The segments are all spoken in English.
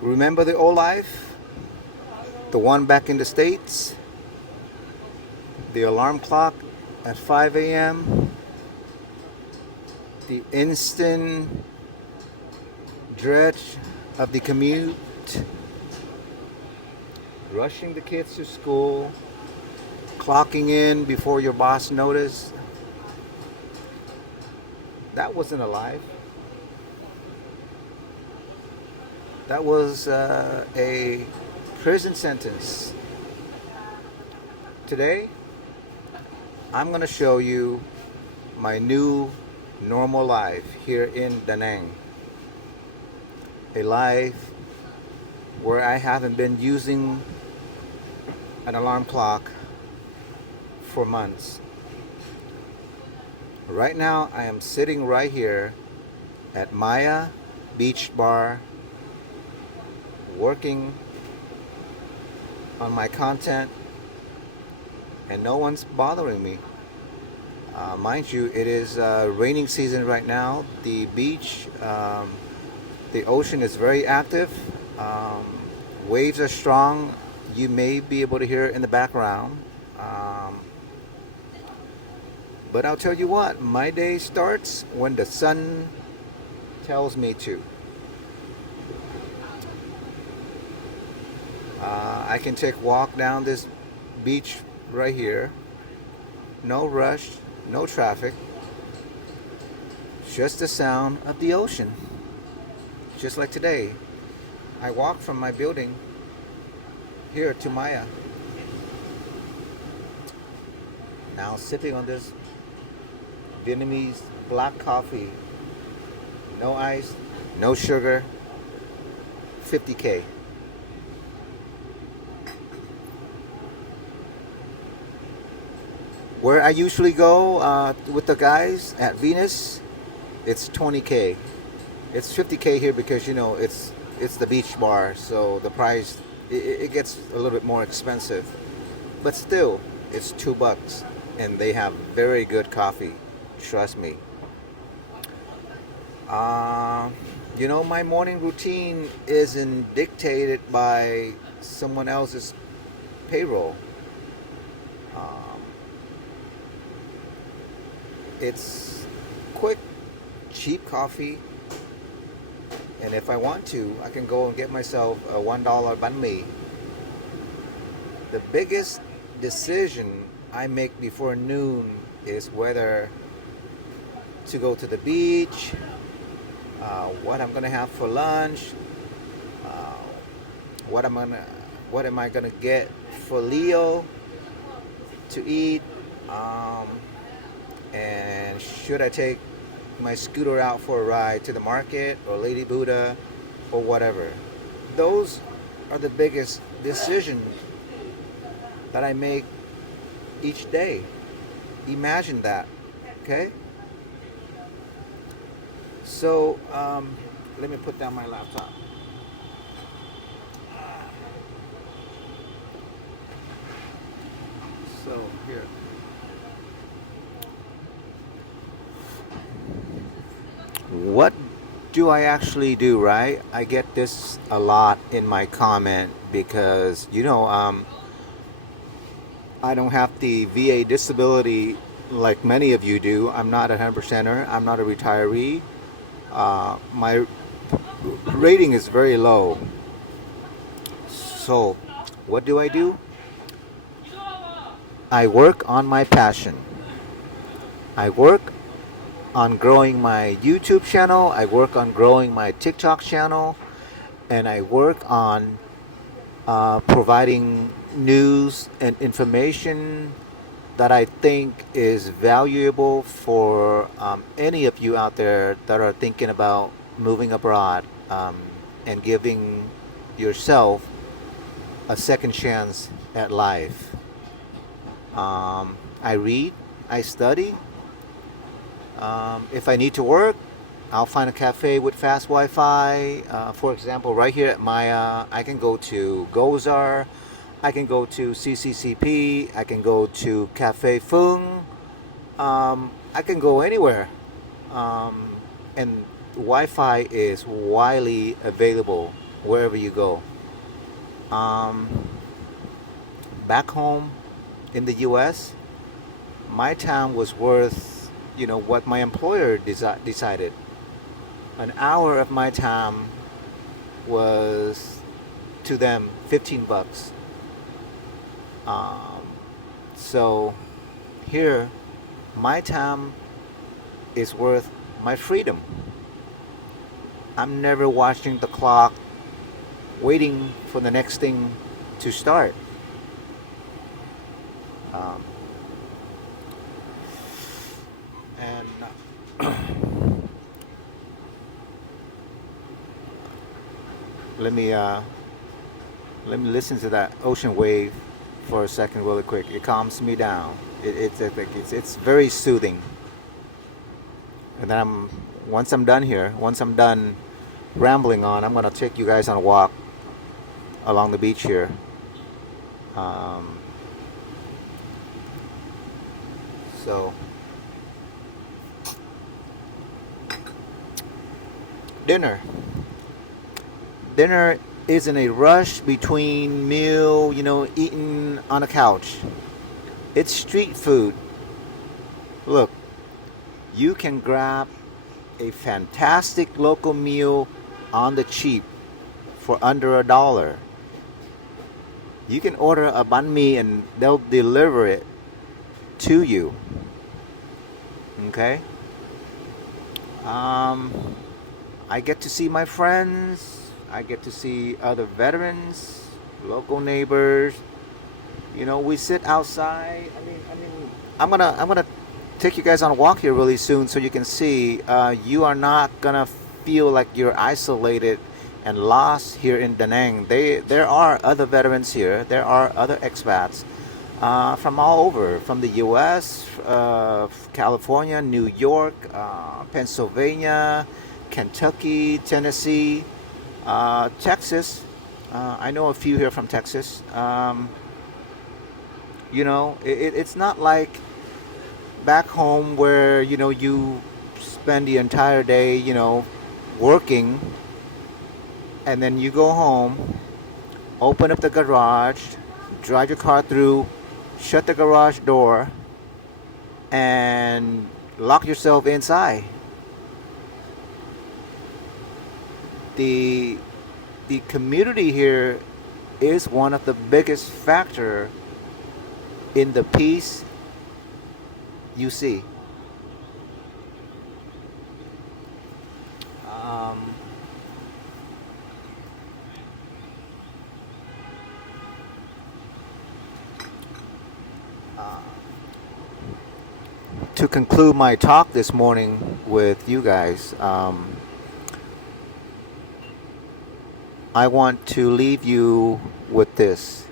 Remember the old life? The one back in the States? The alarm clock at 5 a.m.? The instant dread of the commute? Rushing the kids to school? Clocking in before your boss noticed? That wasn't a life. That was a prison sentence. Today, I'm going to show you my new normal life here in Da Nang. A life where I haven't been using an alarm clock for months. Right now, I am sitting right here at Maya Beach Bar, working on my content, and no one's bothering me. Mind you, it is raining season right now. The beach, the ocean is very active. Um, Waves are strong. You may be able to hear it in the background. But I'll tell you what, my day starts when the sun tells me to. I can take a walk down this beach right here. No rush, no traffic. Just the sound of the ocean. Just like today. I walked from my building here to Maya. Now sipping on this Vietnamese black coffee. No ice, no sugar. 50K. Where I usually go with the guys at Venus, it's 20K. It's 50K here because it's the beach bar, so the price it gets a little bit more expensive. But still, it's $2, and they have very good coffee. Trust me. My morning routine isn't dictated by someone else's payroll. Um, it's quick, cheap coffee, and if I want to, I can go and get myself a $1 banh mi. The biggest decision I make before noon is whether to go to the beach, what I'm gonna have for lunch, uh, what am I gonna get for Leo to eat, um, and should I take my scooter out for a ride to the market or Lady Buddha or whatever. Those are the biggest decisions that I make each day. Imagine that, okay? So let me put down my laptop. So here. What do I actually do, right? I get this a lot in my comment because, I don't have the VA disability like many of you do. I'm not a 100%er. I'm not a retiree. My rating is very low. So, what do? I work on my passion. I work on growing my YouTube channel. I work on growing my TikTok channel. And I work on providing news and information that I think is valuable for any of you out there that are thinking about moving abroad, and giving yourself a second chance at life. I read, I study. If I need to work, I'll find a cafe with fast Wi-Fi. For example, right here at Maya, I can go to Gozar, I can go to CCCP, I can go to Cafe Fung, I can go anywhere. And Wi-Fi is widely available wherever you go. Um, Back home in the U.S., my time was worth, what my employer decided. An hour of my time was to them $15. Um, so here, my time is worth my freedom. I'm never watching the clock, waiting for the next thing to start. Um, and let me listen to that ocean wave for a second, really quick. It calms me down. It's very soothing. And then once I'm done here, once I'm done rambling on, I'm gonna take you guys on a walk along the beach here. Um, so dinner. Dinner isn't a rush between meal, eating on a couch. It's street food. Look, you can grab a fantastic local meal on the cheap for under $1. You can order a banh mi and they'll deliver it to you. Okay? I get to see my friends. I get to see other veterans, local neighbors. We sit outside. I'm gonna take you guys on a walk here really soon, so you can see. You are not gonna feel like you're isolated and lost here in Da Nang. There are other veterans here. There are other expats from all over, from the U.S., California, New York, Pennsylvania, Kentucky, Tennessee, Texas. I know a few here from Texas. It's not like back home where you spend the entire day working, and then you go home, open up the garage, drive your car through, shut the garage door, and lock yourself inside. The community here is one of the biggest factor in the peace you see. Um, uh, to conclude my talk this morning with you guys, I want to leave you with this.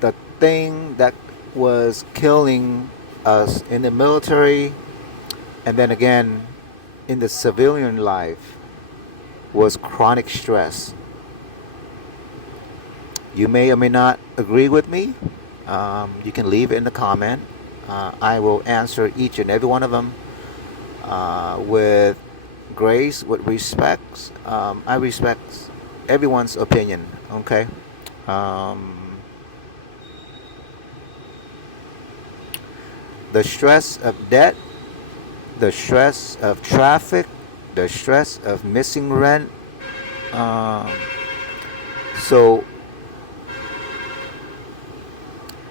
The thing that was killing us in the military and then again in the civilian life was chronic stress. You may or may not agree with me. You can leave it in the comment. I will answer each and every one of them with grace, with respect. I respect everyone's opinion. Okay. The stress of debt, the stress of traffic, the stress of missing rent. Um, so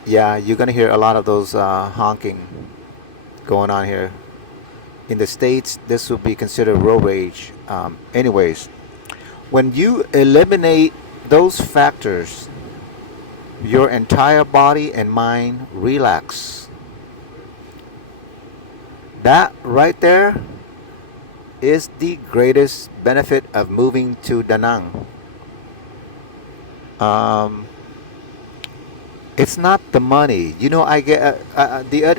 yeah, you're gonna hear a lot of those honking going on here. In the States, this would be considered road rage. Anyways, when you eliminate those factors, your entire body and mind relax. That right there is the greatest benefit of moving to Da Nang. Um, it's not the money. I get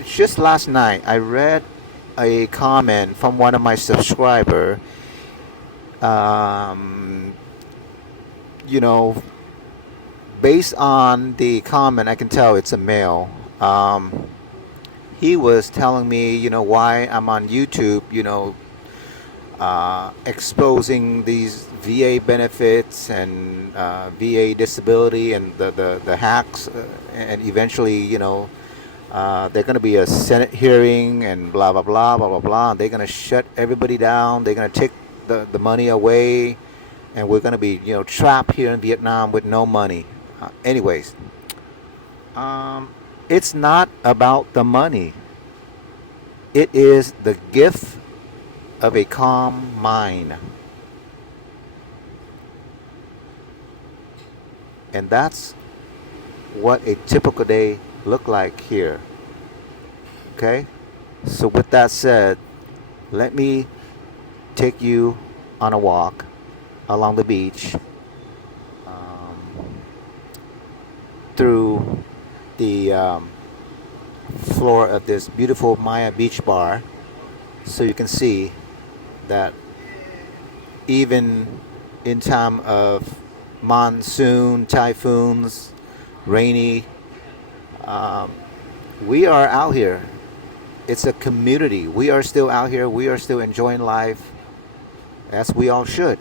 just last night I read a comment from one of my subscriber. Um, you know, Based on the comment, I can tell it's a male. He was telling me, why I'm on YouTube, exposing these VA benefits and VA disability and the hacks, and eventually, they're going to be a Senate hearing and blah blah blah blah blah blah. They're going to shut everybody down. They're going to take the money away, and we're going to be trapped here in Vietnam with no money. Anyways, it's not about the money. It is the gift of a calm mind. And that's what a typical day look like here. Okay? So with that said, let me take you on a walk along the beach, through the floor of this beautiful Maya beach bar, so you can see that even in time of monsoon, typhoons, rainy, we are out here. It's a community. We are still out here. We are still enjoying life, as we all should.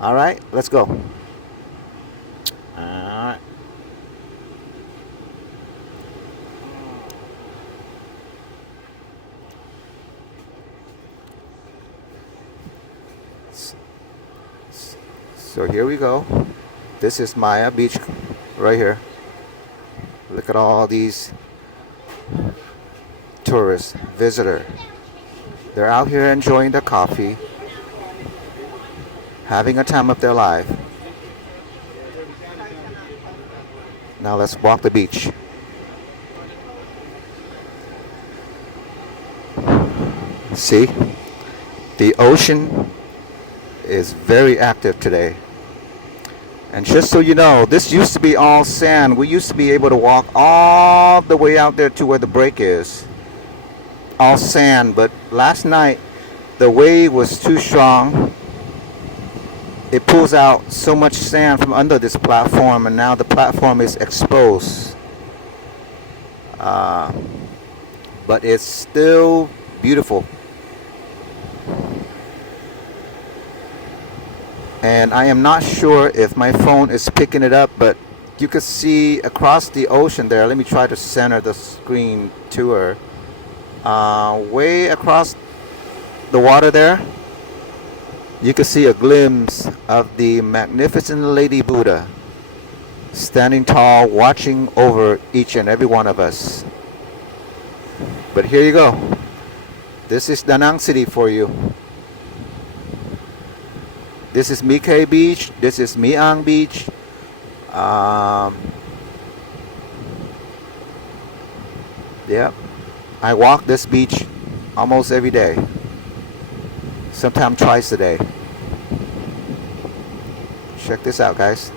All right, let's go. All right. So here we go. This is Maya Beach right here. Look at all these tourists, visitor. They're out here enjoying their coffee, having a time of their life. Now let's walk the beach. See? The ocean is very active today. And just so you know, this used to be all sand. We used to be able to walk all the way out there to where the break is. All sand, but last night the wave was too strong. It pulls out so much sand from under this platform, and now the platform is exposed. But it's still beautiful. And I am not sure if my phone is picking it up, but you can see across the ocean there. Let me try to center the screen to her. Way across the water there, you can see a glimpse of the magnificent Lady Buddha standing tall, watching over each and every one of us. But here you go. This is Da Nang City for you. This is My Khe Beach. This is My Ang Beach. Yep. I walk this beach almost every day. Sometimes twice a day. Check this out, guys.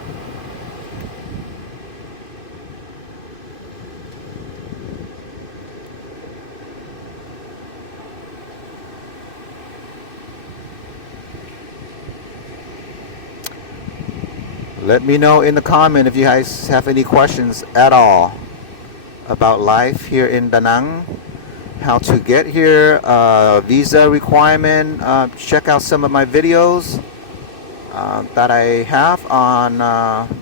Let me know in the comment if you guys have any questions at all about life here in Da Nang, how to get here, visa requirement. Check out some of my videos that I have on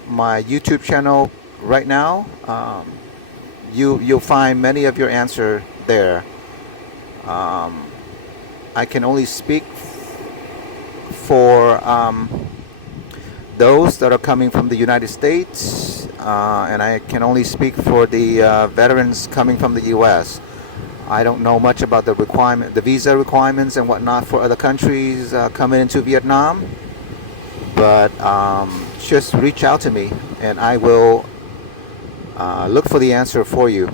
my YouTube channel right now. You'll find many of your answers there. I can only speak for those that are coming from the United States, and I can only speak for the veterans coming from the U.S. I don't know much about the visa requirements and whatnot for other countries coming into Vietnam, but just reach out to me and I will look for the answer for you.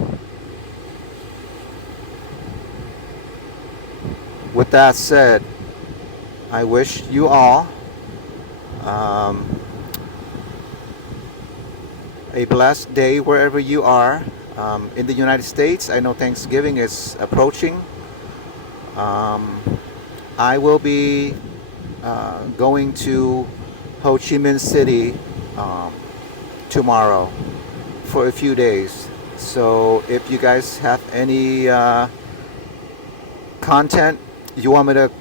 With that said, I wish you all a blessed day wherever you are. In the United States, I know Thanksgiving is approaching. I will be going to Ho Chi Minh City tomorrow for a few days. So if you guys have any content you want me to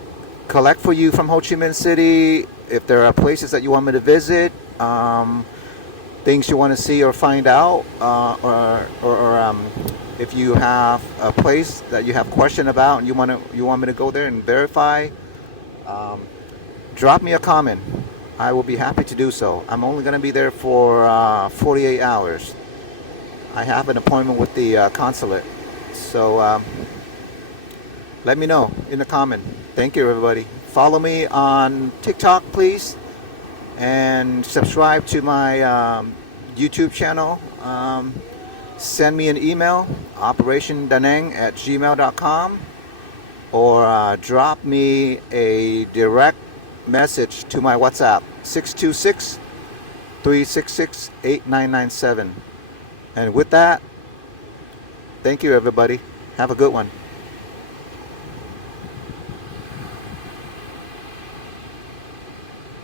collect for you from Ho Chi Minh City. If there are places that you want me to visit, things you want to see or find out, or if you have a place that you have question about and you want me to go there and verify, um, drop me a comment. I will be happy to do so. I'm only going to be there for 48 hours. I have an appointment with the consulate, so let me know in the comment. Thank you, everybody. Follow me on TikTok, please, and subscribe to my YouTube channel. Send me an email, operationdaneng@gmail.com, or drop me a direct message to my WhatsApp, 626-366-8997. And with that, thank you, everybody. Have a good one.